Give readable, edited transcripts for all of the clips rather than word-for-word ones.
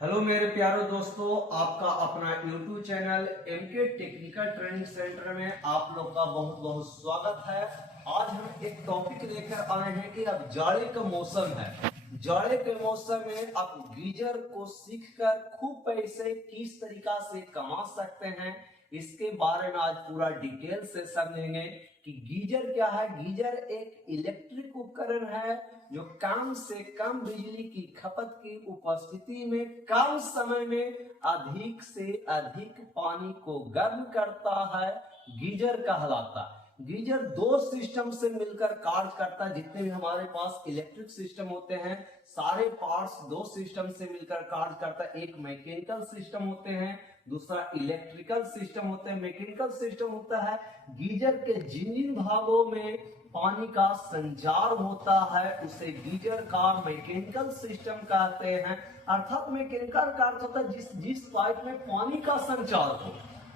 Hello मेरे प्यारे दोस्तों, आपका अपना YouTube channel MK technical training centre में आप लोग का बहुत बहुत स्वागत है। आज हम एक टॉपिक लेकर आए हैं कि अब जाड़े का मौसम है। जाड़े के मौसम में आप गीजर को सीखकर खूब पैसे किस तरीका से कमा सकते हैं, इसके बारे में आज पूरा डिटेल से समझेंगे कि गीजर क्या है। गीजर एक इलेक्ट्रिक उपकरण है जो कम से कम बिजली की खपत की उपस्थिति में कम समय में अधिक से अधिक पानी को गर्म करता है, गीजर कहलाता है। गीजर दो सिस्टम से मिलकर कार्य करता है। जितने भी हमारे पास इलेक्ट्रिक सिस्टम होते हैं, सारे पार्ट्स दो सिस्टम से मिलकर कार्य करता है। एक मैकेनिकल सिस्टम होते हैं, दूसरा इलेक्ट्रिकल सिस्टम होते हैं। मैकेनिकल सिस्टम होता है गीजर के जिन जिन भागों में पानी का संचार होता है उसे गीजर का मैकेनिकल सिस्टम कहते हैं। अर्थात मैकेनिकल का अर्थ होता है जिस पाइप में पानी का संचार हो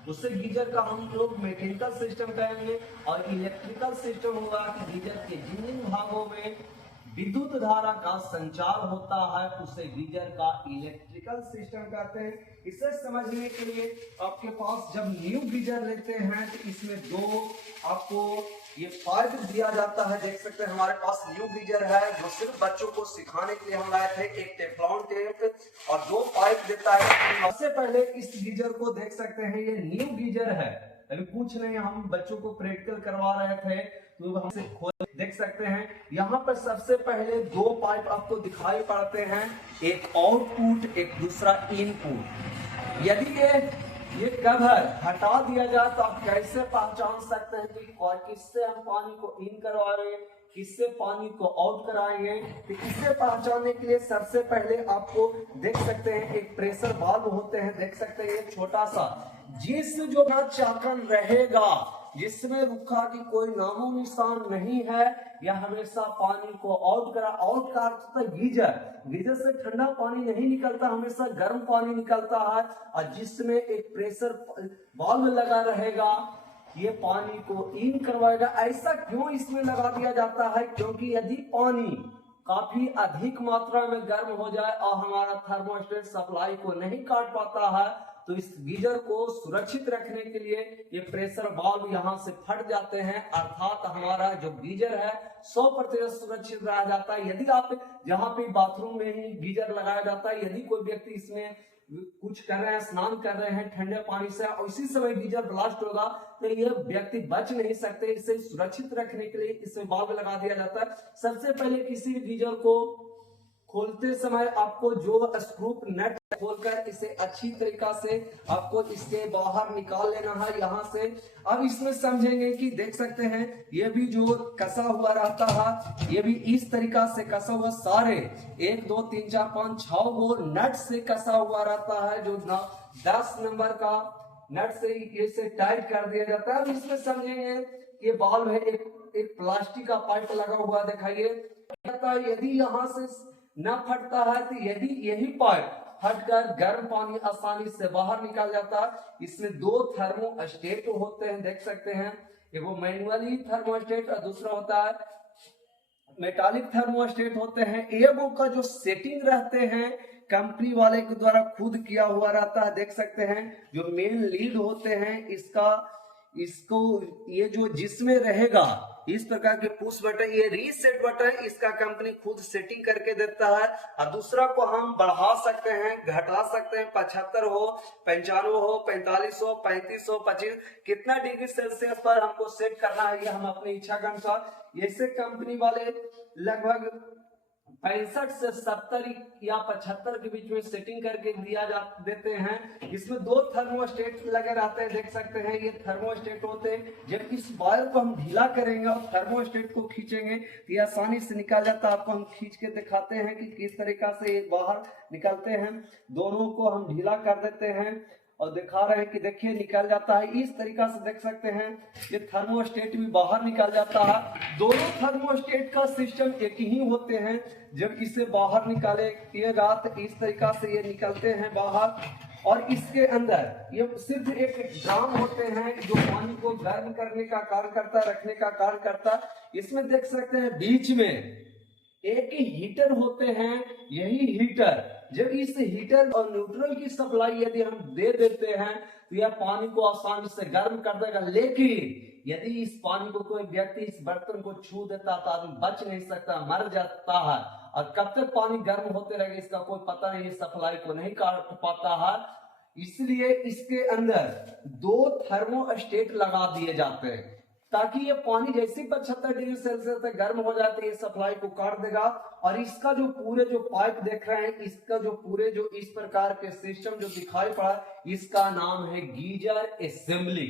उसे गीजर का हम लोग मैकेनिकल सिस्टम कहेंगे। और इलेक्ट्रिकल सिस्टम होगा कि गीजर के जिन जिन भागों में विद्युत धारा का संचार होता है उसे गीजर का इलेक्ट्रिकल सिस्टम कहते हैं। इसे समझने के लिए आपके पास जब न्यू गीजर लेते हैं तो इसमें दो आपको ये पाइप दिया जाता है। देख सकते हैं हमारे पास न्यू गीजर है जो सिर्फ बच्चों को सिखाने के लिए हम लाए थे। एक टेफ्लॉन टेप और दो पाइप देता है। सबसे पहले इस गीजर को देख सकते हैं, ये न्यू गीजर है, अभी कुछ नहीं, हम बच्चों को प्रैक्टिकल करवा रहे थे तो हमसे खोल देख सकते हैं। यहाँ पर सबसे पहले दो पाइप आपको दिखाई पड़ते हैं, एक आउटपुट एक दूसरा इनपुट। यदि ये कवर हटा दिया जाए तो आप कैसे पहचान सकते हैं कि और किससे हम पानी को इन करवा रहे हैं, किससे पानी को आउट कराएंगे। तो इसे पहचानने के लिए सबसे पहले आपको देख सकते हैं एक प्रेशर वाल्व होते हैं, देख सकते हैं ये छोटा सा, जिस जो ना चाकन रहेगा जिसमें रुखा की कोई नामो निशान नहीं है, यह हमेशा पानी को आउट करा। आउट का अर्थ होता है गीजर से ठंडा पानी नहीं निकलता, हमेशा गर्म पानी निकलता है। और जिसमें एक प्रेशर वाल्व लगा रहेगा ये पानी को इन करवाएगा। ऐसा क्यों इसमें लगा दिया जाता है? क्योंकि यदि पानी काफी अधिक मात्रा में गर्म हो जाए और हमारा थर्मोस्टेट सप्लाई को नहीं काट पाता है तो इस गीजर को सुरक्षित रखने के लिए ये प्रेशर वाल्व यहाँ से फट जाते हैं। अर्थात हमारा जो गीजर है 100% सुरक्षित रह जाता है। यदि आप जहाँ पे बाथरूम में ही गीजर लगाया जाता है, यदि कोई व्यक्ति इसमें कुछ कर रहे हैं, स्नान कर रहे हैं ठंडे पानी से और इसी समय गीजर ब्लास्ट होगा तो यह व्यक्ति बच नहीं सकते। इसे सुरक्षित रखने के लिए इसमें वाल्व लगा दिया जाता है। सबसे पहले किसी भी गीजर को खोलते समय आपको जो स्क्रू नट खोलकर इसे अच्छी तरीका से आपको इसके बाहर निकाल लेना है यहाँ से। अब इसमें समझेंगे कि देख सकते हैं ये भी जो कसा हुआ रहता है ये भी इस तरीका से कसा हुआ, सारे 1 2 3 4 5 6 गो नट से कसा हुआ रहता है, जो 10 नंबर का नट से इसे टाइट कर दिया जाता है। अब इसमें समझेंगे ये वाल्व है, एक प्लास्टिक का पाइप लगा हुआ दिखाइए। यदि यहाँ से न फटता है तो यदि यही पाइप फटकर गर्म पानी आसानी से बाहर निकल जाता है। इसमें दो थर्मोस्टेट होते हैं, देख सकते हैं, एक वो मैनुअली थर्मोस्टेट और दूसरा होता है मेटालिक थर्मोस्टेट होते हैं। एगो का जो सेटिंग रहते हैं कंपनी वाले के द्वारा खुद किया हुआ रहता है, देख सकते हैं जो मेन लीड होते हैं इसको ये जो जिसमें रहेगा इस प्रकार के पुश बटन, ये रीसेट बटन इसका कंपनी खुद सेटिंग करके देता है। और दूसरा को हम बढ़ा सकते हैं, घटा सकते हैं, 75 हो, 95 हो, 45 हो, 35 हो, 25, कितना डिग्री सेल्सियस पर हमको सेट करना है ये हम अपनी इच्छा के अनुसार। ऐसे कंपनी वाले लगभग 65 से 70 या 75 के बीच में सेटिंग करके देते हैं। इसमें दो थर्मोस्टेट लगे रहते हैं, देख सकते हैं ये थर्मोस्टेट होते हैं। जब इस वायर को हम ढीला करेंगे और थर्मोस्टेट को खींचेंगे तो ये आसानी से निकल जाता है। आपको हम खींच के दिखाते हैं कि किस तरीका से ये बाहर निकलते हैं। दोनों को हम ढीला कर देते हैं और दिखा रहे हैं कि देखिए निकल जाता है। इस तरीका से देख सकते हैं ये थर्मोस्टेट भी बाहर निकल जाता है। दोनों थर्मोस्टेट का सिस्टम एक ही होते हैं। जब इसे बाहर निकालेगा तो इस तरीका से ये निकलते हैं बाहर। और इसके अंदर ये सिर्फ एक ड्राम होते हैं जो पानी को गर्म करने का कार्य करता, रखने का कार्य करता। इसमें देख सकते हैं बीच में एक ही हीटर होते हैं। यही हीटर जब इस हीटर और न्यूट्रल की सप्लाई यदि हम दे देते हैं तो यह पानी को आसानी से गर्म कर देगा। लेकिन यदि इस पानी को कोई व्यक्ति इस बर्तन को छू देता तो आदमी बच नहीं सकता, मर जाता है। और कब तक पानी गर्म होते रहेगा इसका कोई पता नहीं, सप्लाई को नहीं काट पाता है। इसलिए इसके अंदर 2 थर्मोस्टेट लगा दिए जाते हैं ताकि ये पानी जैसे 75 डिग्री सेल्सियस तक गर्म हो जाते हैं, ये सप्लाई को काट देगा। और इसका जो पूरे जो पाइप देख रहे हैं, इसका जो पूरे जो इस प्रकार के सिस्टम जो दिखाई पड़ा, इसका नाम है गीजर असेंबली।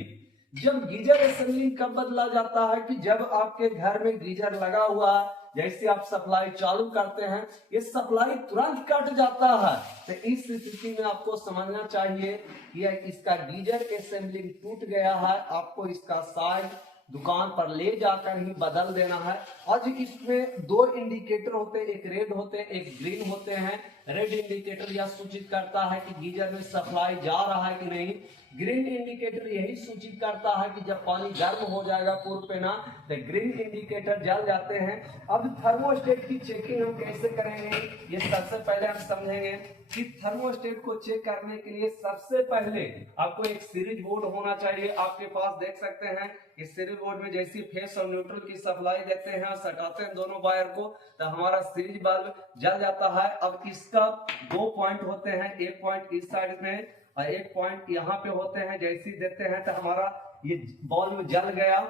जब गीजर असेंबली कब बदला जाता है कि जब आपके घर में गीजर लगा हुआ है, जैसे आप सप्लाई चालू करते हैं ये सप्लाई तुरंत कट जाता है। तो इस स्थिति में आपको समझना चाहिए कि इसका गीजर असेंबली टूट गया है, आपको इसका साइज दुकान पर ले जाकर ही बदल देना है। और इसमें 2 इंडिकेटर होते हैं, एक रेड होते हैं एक ग्रीन होते हैं। रेड इंडिकेटर यह सूचित करता है कि गीजर में सप्लाई जा रहा है कि नहीं, ग्रीन इंडिकेटर यही सूचित करता है कि जब पानी गर्म हो जाएगा पूर्व पे ना, तो ग्रीन इंडिकेटर जल जाते हैं। अब थर्मोस्टेट की चेकिंग हम कैसे करेंगे, ये सबसे पहले हम समझेंगे कि थर्मोस्टेट को चेक करने के लिए सबसे पहले आपको एक सीरीज बोर्ड होना चाहिए। आपके पास देख सकते हैं इस सीरीज बोर्ड में जैसे फेस और न्यूट्रल की सप्लाई देते हैं, सटाते हैं दोनों वायर को, तो हमारा सीरीज बल्ब जल जाता है। अब इसका 2 पॉइंट होते हैं, एक पॉइंट इस साइड में और एक पॉइंट यहाँ पे होते हैं। जैसे ही देते हैं तो हमारा ये बल्ब जल गया।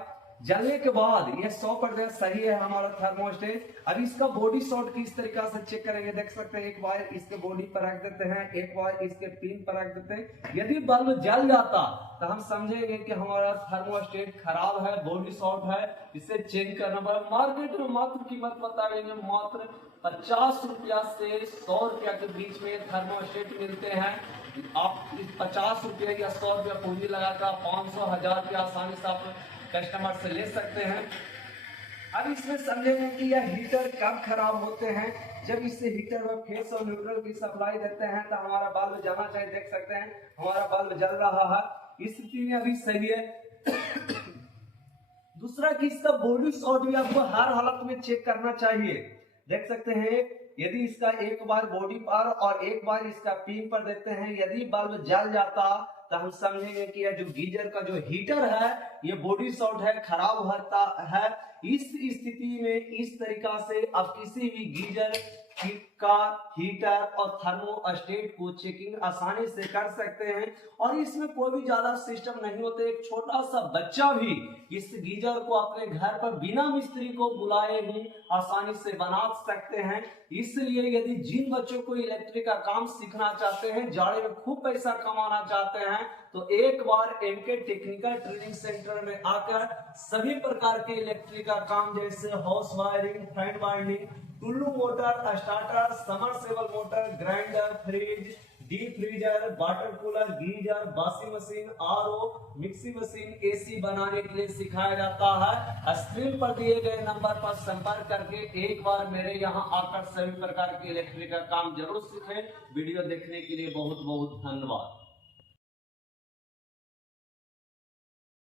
जलने के बाद ये 100% सही है हमारा थर्मोस्टेट। अब इसका बॉडी शॉर्ट किस तरीका से चेक करेंगे, देख सकते हैं एक वायर इसके बॉडी पर रख देते हैं, एक वायर इसके पिन पर रख देते हैं। यदि बल्ब जल जाता तो हम समझेंगे कि हमारा थर्मोस्टेट खराब है, बॉडी शॉर्ट है, इसे चेंज करना पड़ेगा। मार्केट में मात्र कीमत बताएंगे, मात्र 50 रुपया से 100 रुपया के बीच में थर्मोस्टेट मिलते हैं। आप 50 रुपया या 100 रुपया पूंजी लगाकर 500 1000 रुपया आसानी से आप कस्टमर से ले सकते हैं। अब इसमें समझेंगे कि यह हीटर कब खराब होते हैं। जब इस हीटर में फेस और न्यूट्रल की सप्लाई देते हैं तो हमारा बल्ब जलना चाहिए, देख सकते हैं हमारा बल्ब जल रहा है, इस स्थिति में अभी सही है। दूसरा कि इसका बॉडी शॉर्ट भी आपको हर हालत में चेक करना चाहिए। देख सकते हैं यदि इसका एक बार बॉडी पर और एक बार इसका पिन पर देते हैं, यदि बल्ब जल जाता तो हम समझेंगे कि यह जो गीजर का जो हीटर है ये बॉडी शॉर्ट है, खराब होता है। इस स्थिति में इस तरीका से आप किसी भी गीजर का हीटर और थर्मोस्टेट को चेकिंग आसानी से कर सकते हैं। और इसमें कोई भी ज्यादा सिस्टम नहीं होते, एक छोटा सा बच्चा भी इस गीजर को अपने घर पर बिना मिस्त्री को बुलाए ही आसानी से बना सकते हैं। इसलिए यदि जिन बच्चों को इलेक्ट्रिक का काम सीखना चाहते हैं, जाड़े में खूब पैसा कमाना चाहते हैं, तो एक बार एमके टेक्निकल ट्रेनिंग सेंटर में आकर सभी प्रकार के इलेक्ट्रिक का काम जैसे house wiring, fan winding, Tullu motor, starter, submersible motor, grinder, fridge, deep freezer, water cooler, geyser, washing machine, RO, mixie machine, AC बनाने के लिए सिखाया जाता है। स्क्रीन पर दिए गए नंबर पर संपर्क करके एक बार मेरे यहाँ आकर सभी प्रकार के इलेक्ट्रिक का काम जरूर सीखें। वीडियो देखने के लिए बहुत बहुत धन्यवाद।